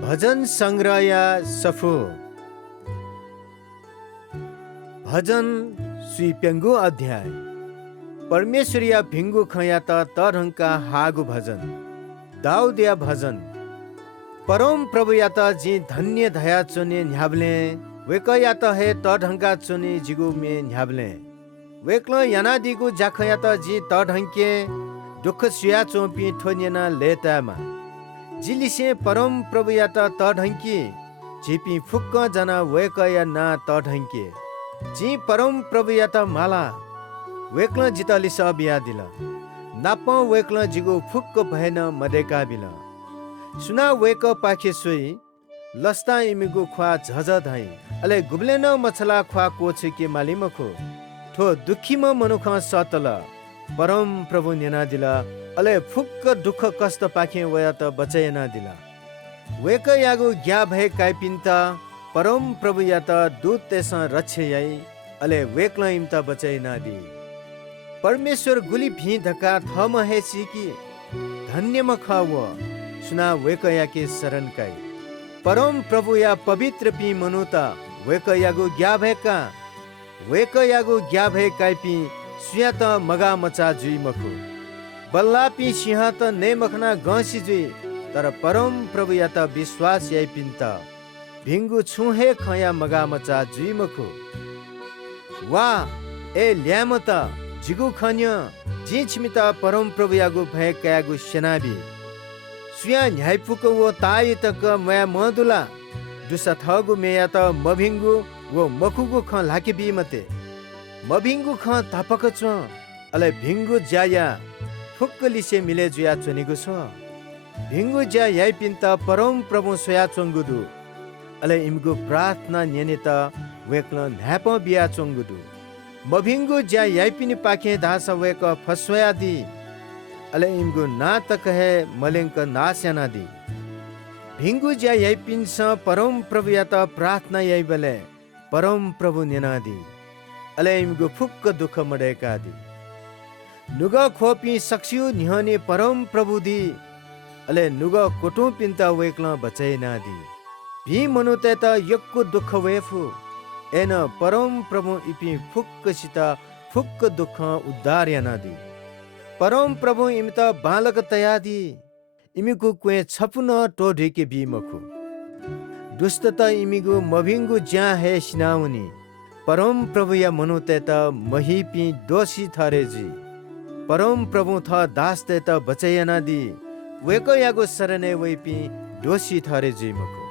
भजन संग्रह या सफु भजन सुइप्यंगु अध्याय परमेश्वरिया भिंगु खया तरहंका हागु भजन दाऊद या भजन परम प्रभु या त जी धन्य धया चुने न्याब्ले वेक या त हे तरहंका चुने जिगु मे न्याब्ले वेक्ल यानादिगु जाख या त जी तरहंके दुख सुया चोपी ठोनिना लेतामा जिलिसे परम प्रभु या तढंकी झिपी फुक्क जना वेक या ना तढंके जी परम प्रभु या माला वेक्ल जितली सब या दिल नाप वेक्ल जिगु फुक्क भएन मदेका बिल सुना वेक पाखे सोई लस्ता इमिगु ख्वा झझ धाई अले गुब्लेन मछला ख्वा कोछ के मालिमखो ठो दुखी म मनुख सतल परम प्रभु नेना दिला अले फुक्क दुख कष्ट पाखे वया त बचैना दिला वेक यागु ज्ञा भए काइपिन्ता परम प्रभु या त दूत तेस रक्षे याई अले वेक्ल इम त बचैना दि परमेश्वर गुली भी धक्का थम हे सिकी धन्य म खव सुना वेक याके शरण काई परम प्रभु या पवित्र पी मनुता वेक यागु ज्ञा भएका वेक यागु ज्ञा भए काइपी सुया त मगा मचा जुई मखु बल्लापी सिंह त नै मखना गसी जुई तर परम प्रभु या त विश्वास याइ पिन्ता भिंगु छुहे खया मगा मचा जुई मखु वा ए ल्याम त जिगु खन्य जी छिमिता परम प्रभु यागु भए कयागु सेनाबी सुया न्यायपुक वो ताई तक मया मदुला दुसा थगु मेया त मभिंगु वो मखुगु ख लाके बी मते मभिंगु ख तापक च अले भिंगु जाया फुक्क लिसे मिले जुया चोनिगु छ भिंगु ज्या याइ पिन्ता परम प्रभु सोया चोंगुदु अले इमगु प्रार्थना न्यनेता वेक्ल न्याप बिया चोंगुदु मभिंगु ज्या याइ पिनि पाखे दास वेक फसोया दि अले इमगु ना तक है मलेंक नास्याना दि भिंगु ज्या याइ पिन्स परम प्रभु या त प्रार्थना याइ बले परम प्रभु नेना दि अले इमगु फुक्क दुख मडेका दि नुगा खोपी सक्सियो निहने परम प्रभु दि अले नुगा कोटो पिन्ता वेक्ल बचैना दि भी मनुते त यक्को दुख वेफु एन परम प्रभु इपि फुक्क सिता फुक्क दुख उद्धार याना दि परम प्रभु इमित बालक तया दि इमिगु क्वे छपुन टोढेके बी मखु दुष्ट त इमिगु मभिंगु ज्या हे सिनाउनी परम प्रभु या मनुते त महिपी दोषी थरे जी परम प्रभु थ दास ते त बचैना दि वेको यागो शरणे वैपी दोषी थरे जी मको